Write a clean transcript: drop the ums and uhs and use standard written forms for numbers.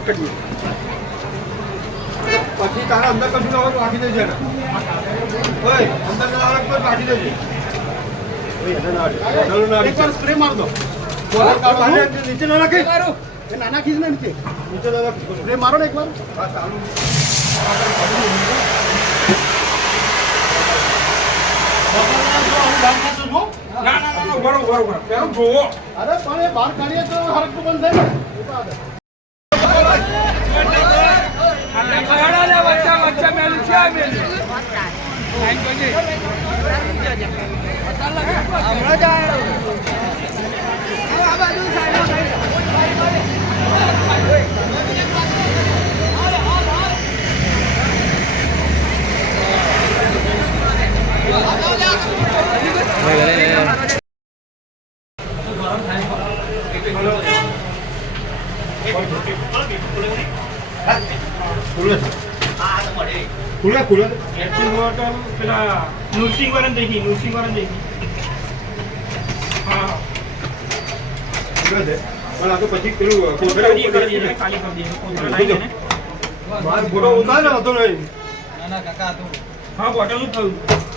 પછી તારા અંદર કશું ના હોય તો રાખી દેજે ને ઓય અંદર ના આવે તો રાખી દેજે ઓય એને ના એકવાર સ્પ્રે માર દો નીચે ના રાખે એ નાના ખીજ ને નીચે ના સ્પ્રે મારો ને એકવાર હા ચાલુ ના બરોબર પેલો જોવો અરે પણ એ બહાર કાઢીએ તો હરકતું બંધ થાય ને નૃસિંહ વરણ દેખી હા પણ આ તો પછી પેલું ખાલી કરી દે ખાલી કરી દે કોથળા લાવી ને માર ફોટો ઉતાર ને હતો નહીં ના કાકા તો હા બોટલ નું થયું